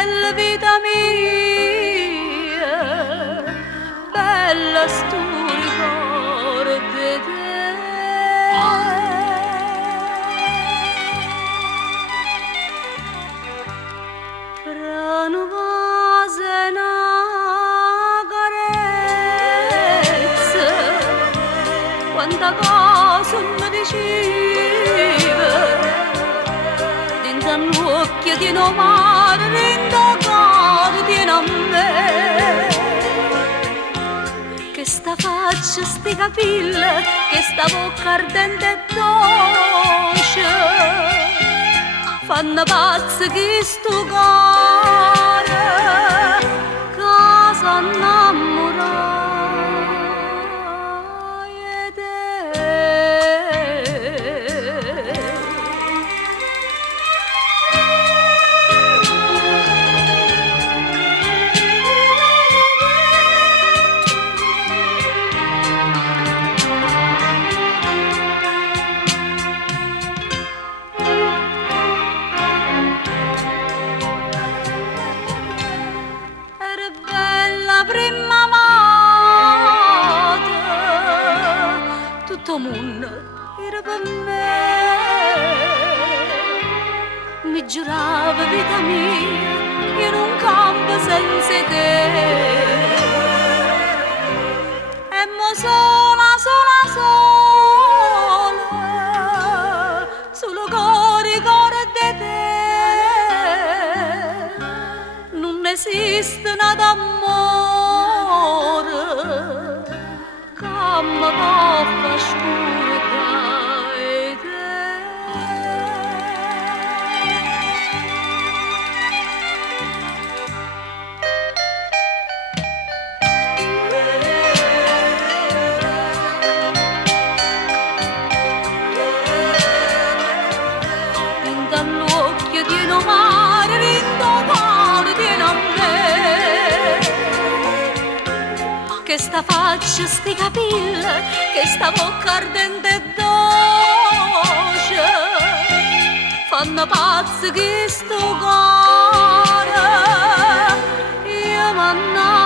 bella vita mia, bella stu ricordo di te. Fra una carezza, quanta cosa mi diceva, dentro l'occhio di un mare, dentro cuore di a me. Che sta faccia, sti capelli, che sta bocca ardente e dolce, fanno pazzo che sto cuore, casa innamorai te. Prima amata, tutto mondo era per me. Mi giurava vita mia, in un campo senza te. E mo sola, sola, sola, solo cuore di te. Non esiste nada amore che mi possa scordare te. Dentro l'occhio di un mare, dentro cuore di a me. Che sta faccia, sti capelli, che sta bocca ardente e dolce, fanno pazzo che sto cuore, io m'annaro.